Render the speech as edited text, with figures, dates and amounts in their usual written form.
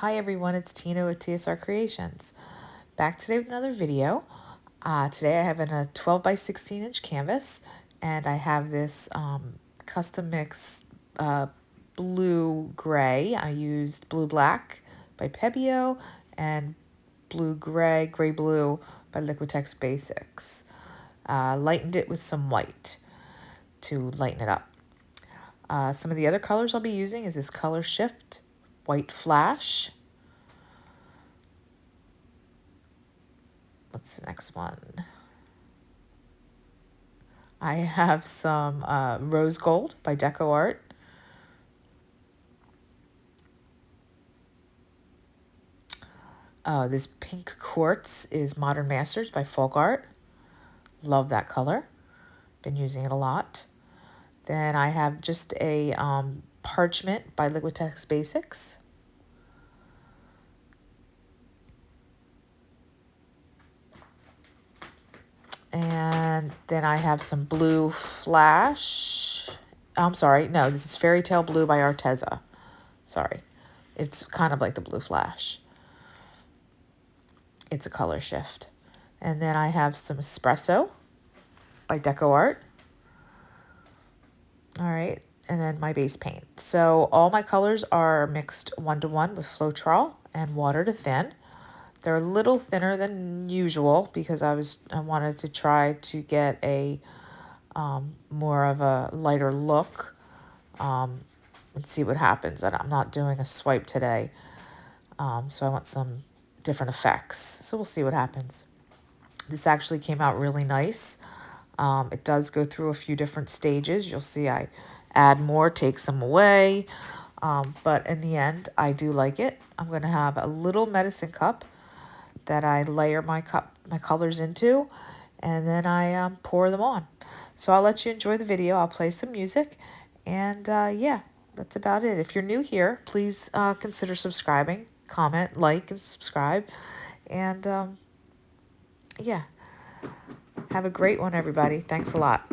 Hi everyone, it's Tina with TSR Creations. Back today with another video. Today I have a 12 by 16 inch canvas, and I have this custom mix blue gray. I used blue black by Pebeo and blue gray, gray blue by Liquitex Basics. Lightened it with some white to lighten it up. Some of the other colors I'll be using is this Color Shift White Flash. What's the next one? I have some Rose Gold by ACRYLIC. This Pink Quartz is Modern Masters by FLUIDART. Love that color. Been using it a lot. Then I have just a Parchment by Liquitex Basics. And then I have some Blue Flash. I'm sorry, no, this is Fairy Tale Blue by Arteza. Sorry, it's kind of like the Blue Flash. It's a color shift. And then I have some Espresso by DecoArt. All right, and then my base paint. So all my colors are mixed 1-to-1 with Floetrol and water to thin. They're a little thinner than usual because I wanted to try to get a more of a lighter look and see what happens. And I'm not doing a swipe today, so I want some different effects. So we'll see what happens. This actually came out really nice. It does go through a few different stages. You'll see I add more, take some away. But in the end, I do like it. I'm going to have a little medicine cup that I layer my colors into, and then I pour them on. So I'll let you enjoy the video. I'll play some music, and yeah, that's about it. If you're new here, please consider subscribing, comment, like, and subscribe. And yeah, have a great one, everybody. Thanks a lot.